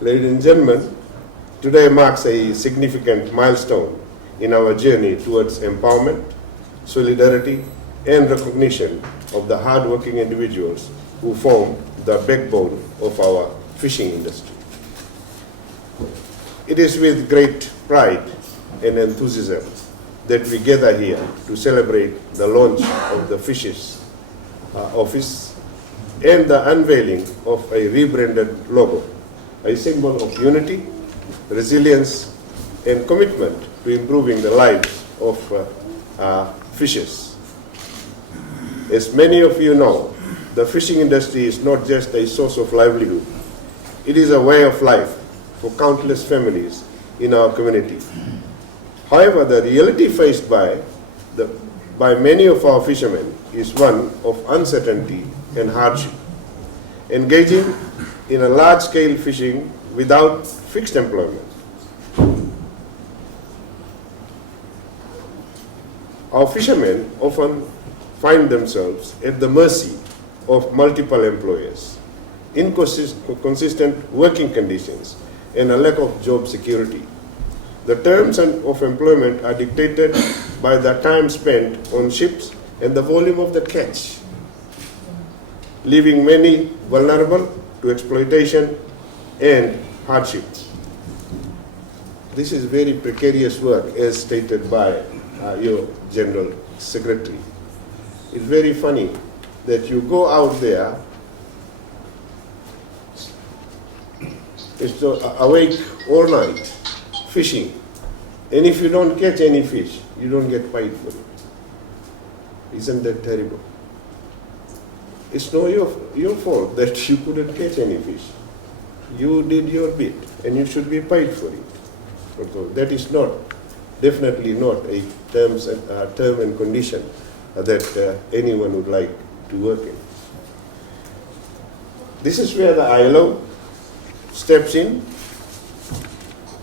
Ladies and gentlemen, today marks a significant milestone in our journey towards empowerment, solidarity, and recognition of the hard-working individuals who form the backbone of our fishing industry. It is with great pride and enthusiasm that we gather here to celebrate the launch of the Fishes Office and the unveiling of a rebranded logo, a symbol of unity, resilience, and commitment to improving the lives of fishers. As many of you know, the fishing industry is not just a source of livelihood, it is a way of life for countless families in our community. However, the reality faced by many of our fishermen is one of uncertainty and hardship. Engaging in a large-scale fishing without fixed employment. Our fishermen often find themselves at the mercy of multiple employers, inconsistent working conditions, and a lack of job security. The terms of employment are dictated by the time spent on ships and the volume of the catch, leaving many vulnerable to exploitation and hardship. This is very precarious work, as stated by your General Secretary. It's very funny that you go out there, it's awake all night, fishing, and if you don't catch any fish, you don't get paid for it. Isn't that terrible? It's not your fault that you couldn't catch any fish. You did your bit, and you should be paid for it. So that is definitely not a term and condition that anyone would like to work in. This is where the ILO steps in,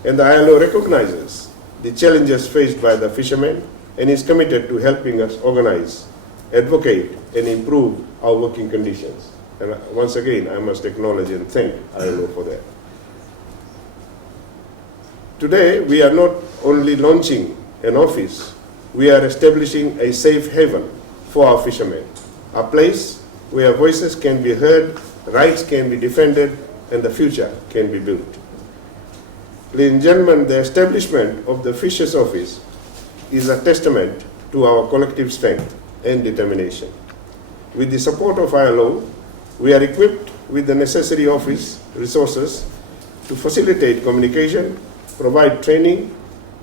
and the ILO recognizes the challenges faced by the fishermen and is committed to helping us organize, advocate, and improve our working conditions. And once again, I must acknowledge and thank ILO for that. Today, we are not only launching an office, we are establishing a safe haven for our fishermen, a place where voices can be heard, rights can be defended, and the future can be built. Ladies and gentlemen, the establishment of the Fishes Office is a testament to our collective strength and determination. With the support of ILO, we are equipped with the necessary office resources to facilitate communication, provide training,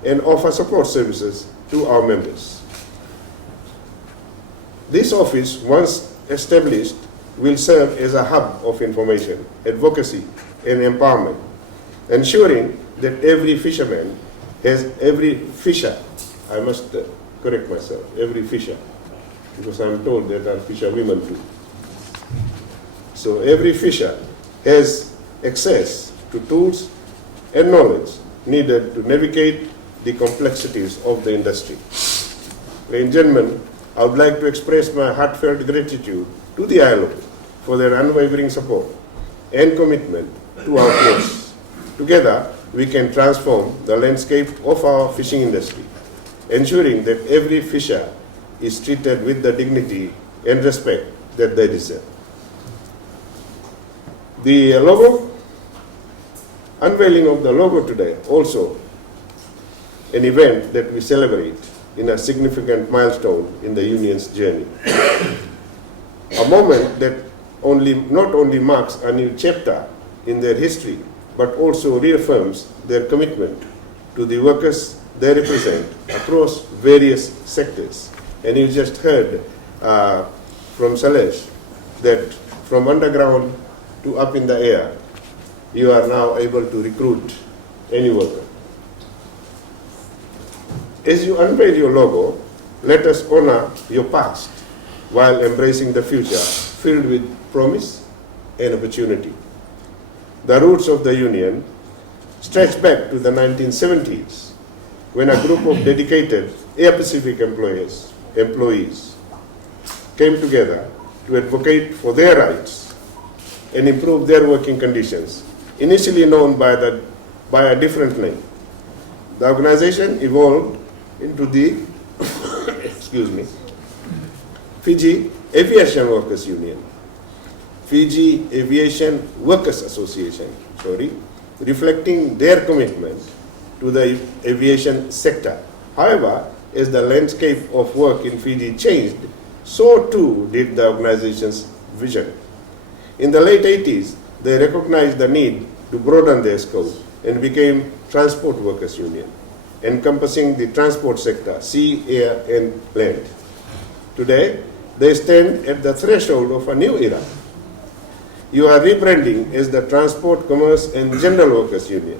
and offer support services to our members. This office, once established, will serve as a hub of information, advocacy, and empowerment, ensuring that every fisher, I must correct myself, every fisher, because I'm told that there are fisher women too. So every fisher has access to tools and knowledge needed to navigate the complexities of the industry. Ladies and gentlemen, I would like to express my heartfelt gratitude to the ILO for their unwavering support and commitment to our cause. Together, we can transform the landscape of our fishing industry, ensuring that every fisher is treated with the dignity and respect that they deserve. The logo, unveiling of the logo today, also an event that we celebrate in a significant milestone in the union's journey. A moment that not only marks a new chapter in their history, but also reaffirms their commitment to the workers they represent across various sectors. And you just heard from Salesh that from underground to up in the air, you are now able to recruit any worker. As you unveil your logo, let us honor your past while embracing the future filled with promise and opportunity. The roots of the union stretch back to the 1970s, when a group of dedicated Air Pacific employees came together to advocate for their rights and improve their working conditions initially known by a different name. The organization evolved into the excuse me, Fiji Aviation Workers Union, Fiji Aviation Workers Association, reflecting their commitment to the aviation sector. However, as the landscape of work in Fiji changed, so too did the organization's vision. In the late 80s, they recognized the need to broaden their scope and became Transport Workers Union, encompassing the transport sector, sea, air, and land. Today, they stand at the threshold of a new era. You are rebranding as the Transport, Commerce, and General Workers Union,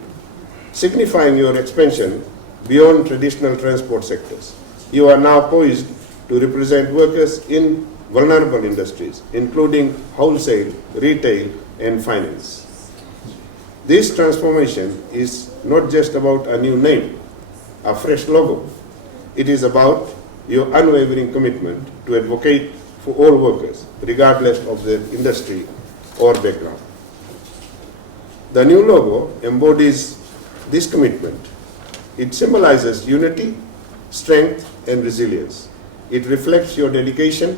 signifying your expansion beyond traditional transport sectors. You are now poised to represent workers in vulnerable industries, including wholesale, retail, and finance. This transformation is not just about a new name, a fresh logo. It is about your unwavering commitment to advocate for all workers, regardless of their industry or background. The new logo embodies this commitment. It symbolizes unity, strength, and resilience. It reflects your dedication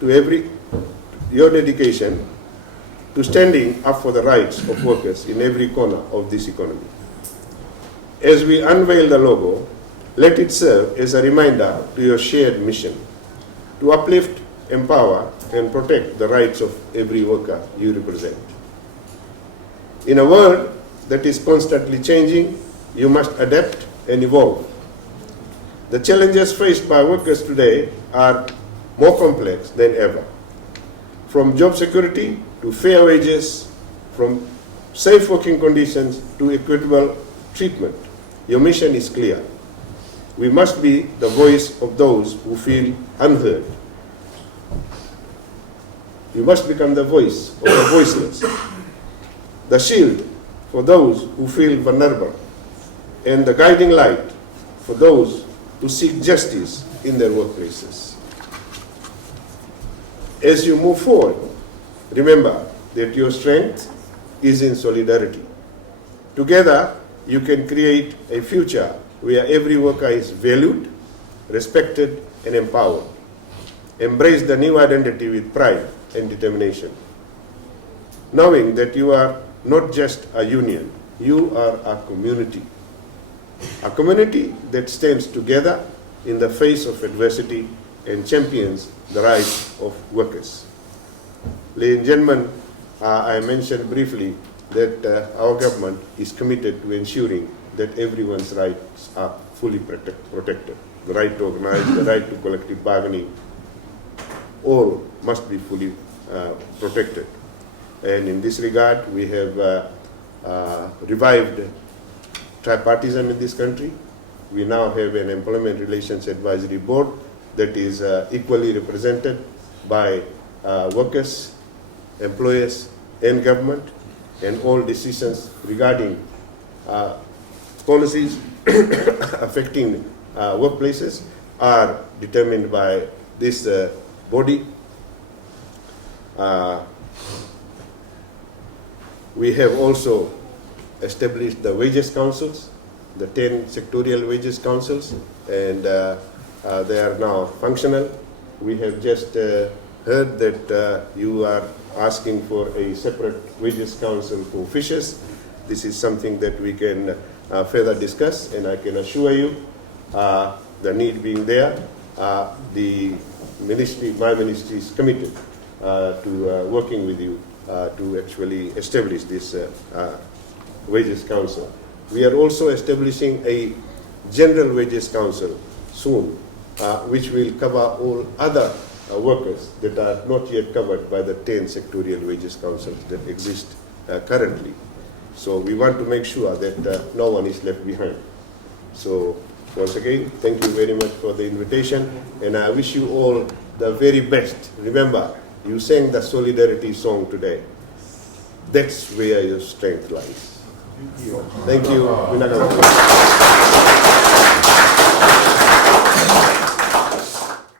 to standing up for the rights of workers in every corner of this economy. As we unveil the logo, let it serve as a reminder to your shared mission to uplift, empower, and protect the rights of every worker you represent. In a world that is constantly changing, you must adapt and evolve. The challenges faced by workers today are more complex than ever. From job security to fair wages, from safe working conditions to equitable treatment, your mission is clear. We must be the voice of those who feel unheard. You must become the voice of the voiceless, the shield for those who feel vulnerable, and the guiding light for those who seek justice in their workplaces. As you move forward, remember that your strength is in solidarity. Together, you can create a future where every worker is valued, respected, and empowered. Embrace the new identity with pride and determination, knowing that you are not just a union, you are a community that stands together in the face of adversity and champions the rights of workers. Ladies and gentlemen, I mentioned briefly that our government is committed to ensuring that everyone's rights are fully protected. The right to organize, the right to collective bargaining, all must be fully protected. And in this regard, we have revived tripartism in this country. We now have an Employment Relations Advisory Board that is equally represented by workers, employers, and government, and all decisions regarding policies affecting workplaces are determined by this body. We have also established the wages councils, the 10 sectorial wages councils, and they are now functional. We have just heard that you are asking for a separate wages council for fishers. This is something that we can further discuss, and I can assure you, the need being there, the ministry, my ministry is committed to working with you to actually establish this wages council. We are also establishing a general wages council soon, which will cover all other workers that are not yet covered by the 10 sectorial wages councils that exist currently. So we want to make sure that no one is left behind. So once again, thank you very much for the invitation, and I wish you all the very best. Remember, you sang the solidarity song today. That's where your strength lies. Thank you.